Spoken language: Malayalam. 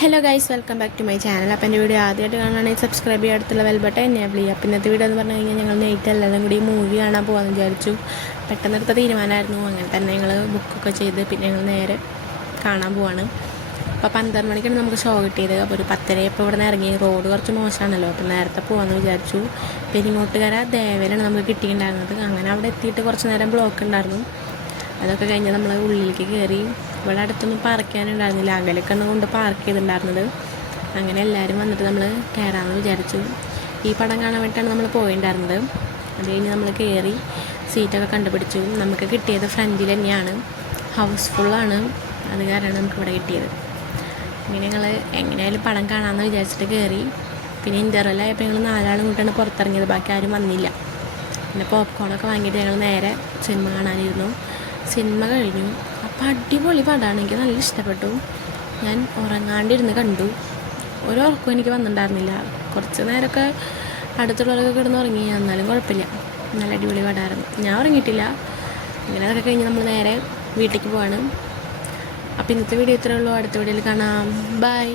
Hello guys, welcome back to my channel. അപ്പോൾ എൻ്റെ വീഡിയോ ആദ്യമായിട്ട് കാണുകയാണെങ്കിൽ സബ്സ്ക്രൈബ് ചെയ്യുക, അടുത്തുള്ള ബെൽ ബട്ടൺ എനേബിൾ ചെയ്യുക. അപ്പോൾ ഇന്നത്തെ വീഡിയോ എന്ന് പറഞ്ഞു കഴിഞ്ഞാൽ ഞങ്ങൾ നൈറ്റ് എല്ലാവരും കൂടി മൂവി കാണാൻ പോകാമെന്ന് വിചാരിച്ചു. പെട്ടെന്നെടുത്ത തീരുമാനമായിരുന്നു. അങ്ങനെ തന്നെ ഞങ്ങൾ ബുക്കൊക്കെ ചെയ്ത് പിന്നെ ഞങ്ങൾ നേരെ കാണാൻ പോവാണ്. അപ്പോൾ 12 മണിക്കാണ് നമുക്ക് ഷോ കിട്ടിയത്. അപ്പോൾ ഒരു 10:30 ഇപ്പോൾ ഇവിടെ നിന്ന് ഇറങ്ങി. റോഡ് കുറച്ച് മോശമാണല്ലോ, അപ്പോൾ നേരത്തെ പോകാമെന്ന് വിചാരിച്ചു. പെരിങ്ങോട്ടുകര ദേവയിലാണ് നമുക്ക് കിട്ടിയിട്ടുണ്ടായിരുന്നത്. അങ്ങനെ അവിടെ എത്തിയിട്ട് കുറച്ച് നേരം ബ്ലോക്ക് ഉണ്ടായിരുന്നു. അതൊക്കെ കഴിഞ്ഞ് നമ്മൾ ഉള്ളിലേക്ക് കയറി. ഇവിടെ അടുത്തൊന്നും പാർക്ക് ചെയ്യാനുണ്ടായിരുന്നില്ല, അകലൊക്കെ കൊണ്ട് പാർക്ക് ചെയ്തിട്ടുണ്ടായിരുന്നത്. അങ്ങനെ എല്ലാവരും വന്നിട്ട് നമ്മൾ കയറാമെന്ന് വിചാരിച്ചു. ഈ പടം കാണാൻ വേണ്ടിയിട്ടാണ് നമ്മൾ പോയിട്ടുണ്ടായിരുന്നത്. അത് കഴിഞ്ഞ് നമ്മൾ കയറി സീറ്റൊക്കെ കണ്ടുപിടിച്ചു. നമുക്ക് കിട്ടിയത് ഫ്രണ്ടിൽ തന്നെയാണ്, ഹൗസ്ഫുള്ളാണ്. അത് കാരണമാണ് നമുക്കിവിടെ കിട്ടിയത്. ഇങ്ങനെ ഞങ്ങൾ എങ്ങനെയായാലും പടം കാണാമെന്ന് വിചാരിച്ചിട്ട് കയറി. പിന്നെ ഇൻ്റർവെല്ലായപ്പോൾ ഞങ്ങൾ 4 ആളും കൂട്ടാണ് പുറത്തിറങ്ങിയത്, ബാക്കി ആരും വന്നില്ല. പിന്നെ പോപ്കോണൊക്കെ വാങ്ങിയിട്ട് ഞങ്ങൾ നേരെ സിനിമ കാണാനിരുന്നു. സിനിമ കഴിഞ്ഞു. അപ്പോൾ അടിപൊളി പടമാണ്, എനിക്ക് നല്ല ഇഷ്ടപ്പെട്ടു. ഞാൻ ഉറങ്ങാണ്ടിരുന്ന് കണ്ടു. ഒരു ഉറക്കം എനിക്ക് വന്നിട്ടുണ്ടായിരുന്നില്ല. കുറച്ച് നേരമൊക്കെ അടുത്തുള്ളവരൊക്കെ കിടന്ന് ഉറങ്ങി, എന്നാലും കുഴപ്പമില്ല. നല്ല അടിപൊളി പടമായിരുന്നു. ഞാൻ ഉറങ്ങിയിട്ടില്ല. ഇങ്ങനെ അതൊക്കെ കഴിഞ്ഞ് നമ്മൾ നേരെ വീട്ടിലേക്ക് പോവാണ്. അപ്പോൾ ഇന്നത്തെ വീഡിയോ ഇത്രയേ ഉള്ളൂ. അടുത്ത വീഡിയോയിൽ കാണാം. ബൈ.